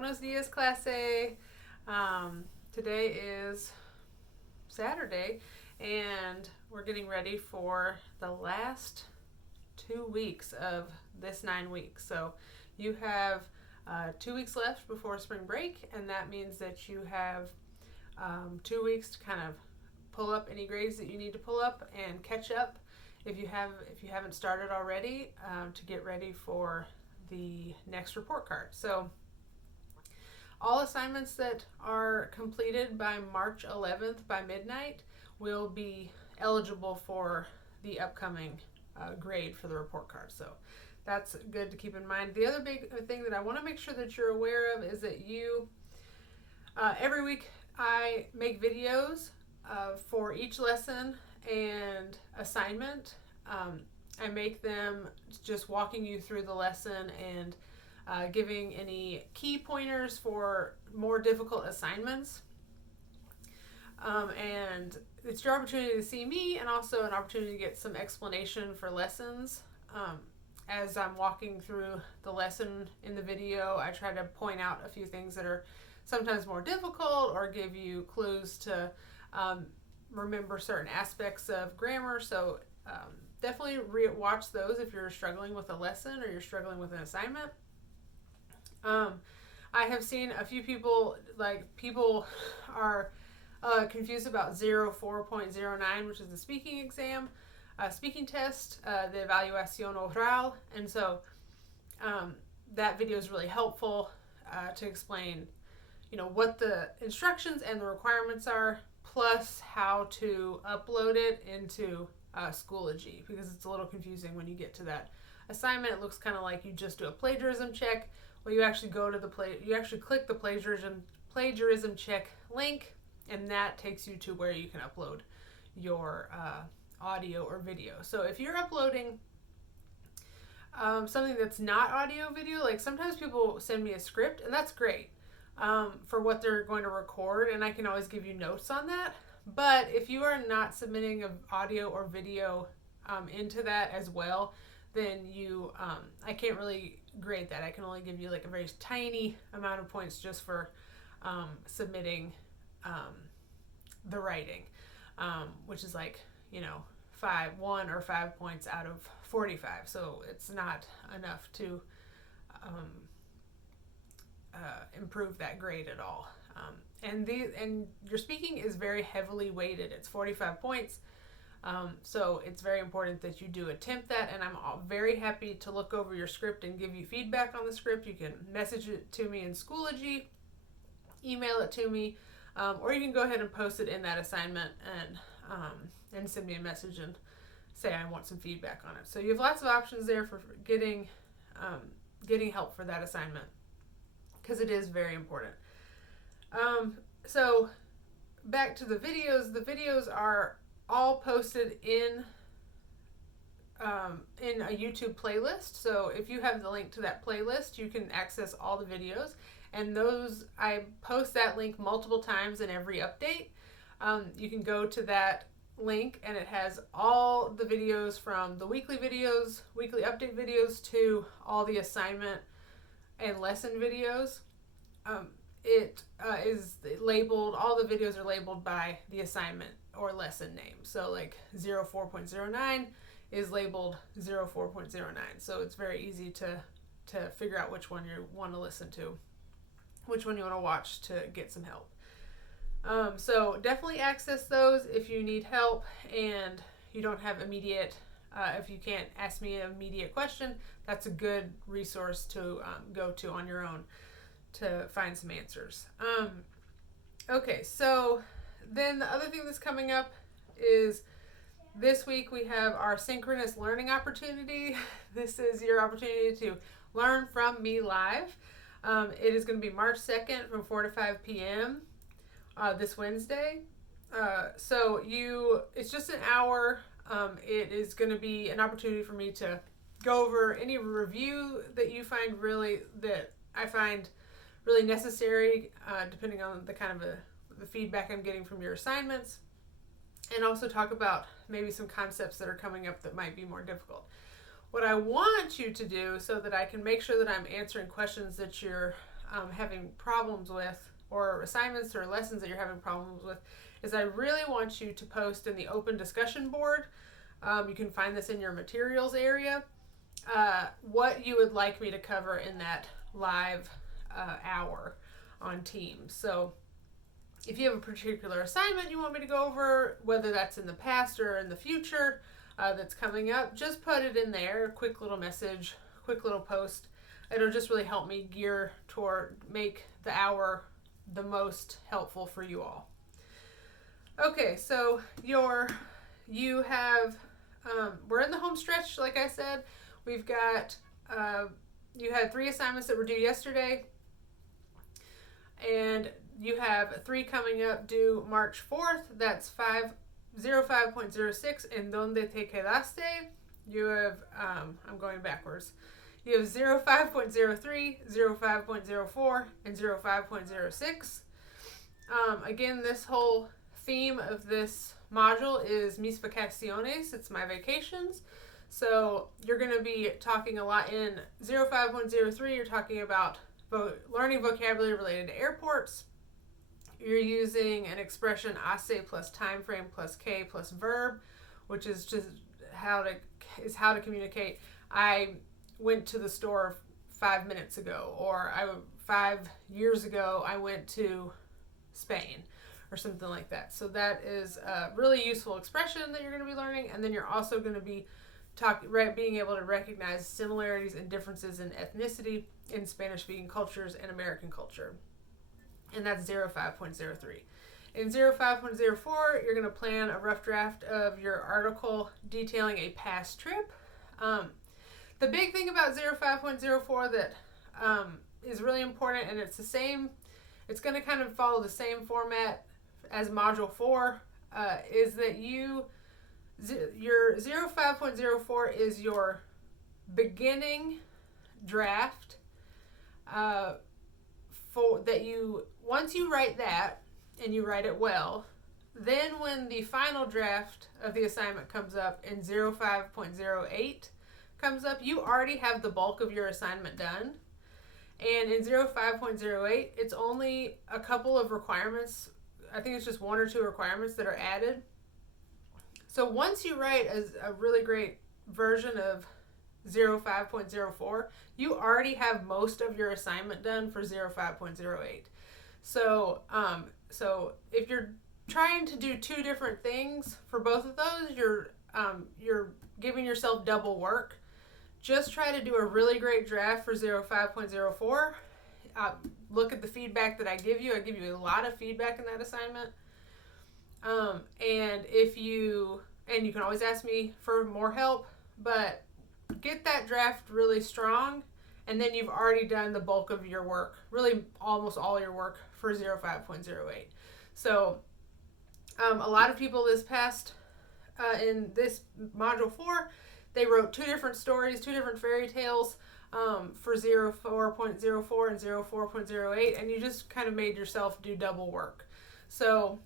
Buenos dias, clase. Today is Saturday, and we're getting ready for the last 2 weeks of this 9 weeks. So you have 2 weeks left before spring break, and that means that you have 2 weeks to kind of pull up any grades that you need to pull up and catch up if you haven't started already, to get ready for the next report card. So all assignments that are completed by March 11th by midnight will be eligible for the upcoming grade for the report card. So that's good to keep in mind. The other big thing that I want to make sure that you're aware of is that every week I make videos for each lesson and assignment. I make them just walking you through the lesson and giving any key pointers for more difficult assignments. And it's your opportunity to see me, and also an opportunity to get some explanation for lessons. As I'm walking through the lesson in the video, I try to point out a few things that are sometimes more difficult, or give you clues to remember certain aspects of grammar. So definitely watch those if you're struggling with a lesson or you're struggling with an assignment. I have seen a few people are confused about 04.09, which is the speaking exam, speaking test, the evaluación oral. And so that video is really helpful to explain, what the instructions and the requirements are, plus how to upload it into Schoology, because it's a little confusing when you get to that assignment. It looks kind of like you just do a plagiarism check. Well, you actually go to you actually click the plagiarism check link, and that takes you to where you can upload your audio or video. So if you're uploading something that's not audio video, like sometimes people send me a script, and that's great for what they're going to record, and I can always give you notes on that. But if you are not submitting an audio or video into that as well, then I can't really grade that. I can only give you like a very tiny amount of points just for submitting the writing, which is like 1 or 5 points out of 45. So it's not enough to improve that grade at all. And your speaking is very heavily weighted. It's 45 points. So it's very important that you do attempt that, and I'm very happy to look over your script and give you feedback on the script. You can message it to me in Schoology, email it to me, or you can go ahead and post it in that assignment and send me a message and say I want some feedback on it. So you have lots of options there for getting help for that assignment, because it is very important. So back to the videos. The videos are all posted in a YouTube playlist. So if you have the link to that playlist, you can access all the videos. And I post that link multiple times in every update. You can go to that link, and it has all the videos, from the weekly update videos, to all the assignment and lesson videos. It is labeled, all the videos are labeled by the assignment or lesson name. So like 04.09 is labeled 04.09. So it's very easy to figure out which one you want to listen to, which one you want to watch to get some help. So definitely access those if you need help and you don't have immediate, if you can't ask me an immediate question, that's a good resource to go to on your own to find some answers. Okay, so then the other thing that's coming up is this week we have our synchronous learning opportunity. This is your opportunity to learn from me live. It is going to be March 2nd from 4 to 5 p.m. This Wednesday. So it's just an hour. It is going to be an opportunity for me to go over any review that I find really necessary, depending on the kind of the feedback I'm getting from your assignments, and also talk about maybe some concepts that are coming up that might be more difficult. What I want you to do, so that I can make sure that I'm answering questions that you're having problems with, or assignments or lessons that you're having problems with, is I really want you to post in the open discussion board. You can find this in your materials area. What you would like me to cover in that live hour on Teams. So if you have a particular assignment you want me to go over, whether that's in the past or in the future that's coming up, just put it in there. A quick little message, quick little post. It'll just really help me gear toward make the hour the most helpful for you all. Okay, so you have we're in the home stretch. Like I said, we've got you had 3 assignments that were due yesterday, and you have 3 coming up due March 4th. That's 05.06. En donde te quedaste? You have I'm going backwards. You have 05.03, 05.04, and 05.06. Again, this whole theme of this module is mis vacaciones. It's my vacations. So you're going to be talking a lot in 05.03. You're talking about learning vocabulary related to airports. You're using an expression hace plus time frame plus que plus verb, which is just how to communicate. I went to the store 5 minutes ago, or 5 years ago I went to Spain, or something like that. So that is a really useful expression that you're going to be learning, and then you're also going to be being able to recognize similarities and differences in ethnicity in Spanish-speaking cultures and American culture. And that's 05.03. In 05.04, you're going to plan a rough draft of your article detailing a past trip. The big thing about 05.04 that is really important, and it's it's going to kind of follow the same format as Module 4, is that your 05.04 is your beginning draft once you write that, and you write it well, then when the final draft of the assignment comes up in 05.08 comes up, you already have the bulk of your assignment done. And in 05.08, it's only a couple of requirements. I think it's just 1 or 2 requirements that are added. So once you write a really great version of 05.04, you already have most of your assignment done for 05.08. So if you're trying to do 2 different things for both of those, you're giving yourself double work. Just try to do a really great draft for 05.04. Look at the feedback that I give you. I give you a lot of feedback in that assignment. And you can always ask me for more help, but get that draft really strong, and then you've already done the bulk of your work, really almost all your work for 05.08. So a lot of people this past in this module 4, they wrote 2 different stories, 2 different fairy tales for 04.04 and 04.08, and you just kind of made yourself do double work. So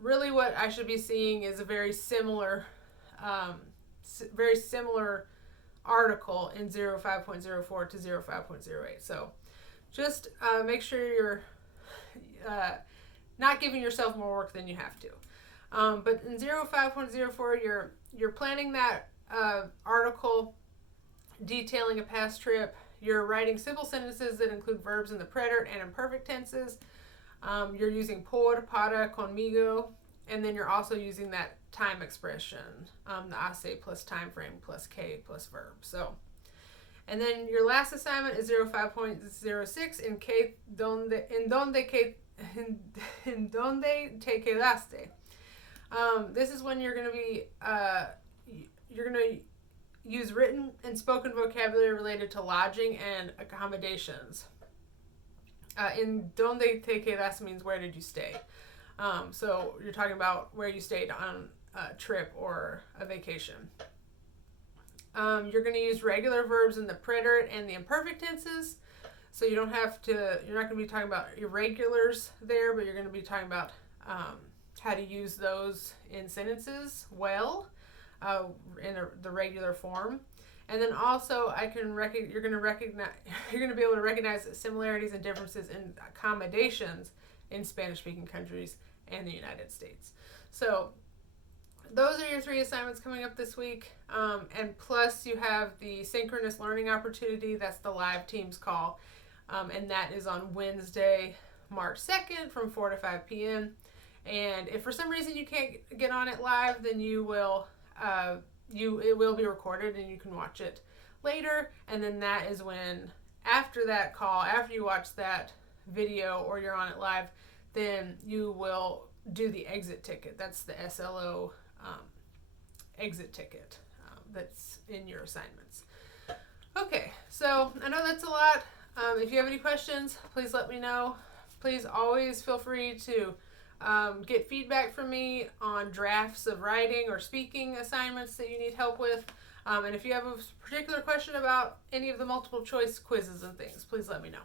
really what I should be seeing is a very similar article in 05.04 to 05.08. So just make sure you're not giving yourself more work than you have to. But in 05.04, you're planning that article detailing a past trip. You're writing simple sentences that include verbs in the preterite and imperfect tenses. You're using por, para, conmigo, and then you're also using that time expression, the hace plus time frame plus que plus verb. So, and then your last assignment is 05.06 en donde te quedaste. This is when you're going to be use written and spoken vocabulary related to lodging and accommodations. En donde te quedaste means where did you stay. So you're talking about where you stayed on a trip or a vacation. You're going to use regular verbs in the preterite and the imperfect tenses. So you're not going to be talking about irregulars there, but you're going to be talking about how to use those in sentences well, in the regular form. And then also you're going to be able to recognize similarities and differences in accommodations in Spanish-speaking countries and the United States. So those are your 3 assignments coming up this week. And plus you have the synchronous learning opportunity. That's the live Teams call. And that is on Wednesday, March 2nd from 4 to 5 p.m. And if for some reason you can't get on it live, then it will be recorded and you can watch it later. And then that is when, after that call, after you watch that video or you're on it live, then you will do the exit ticket. That's the SLO exit ticket that's in your assignments. Okay, so I know that's a lot. If you have any questions, please let me know. Please always feel free to get feedback from me on drafts of writing or speaking assignments that you need help with. And if you have a particular question about any of the multiple choice quizzes and things, please let me know.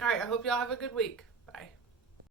All right, I hope y'all have a good week.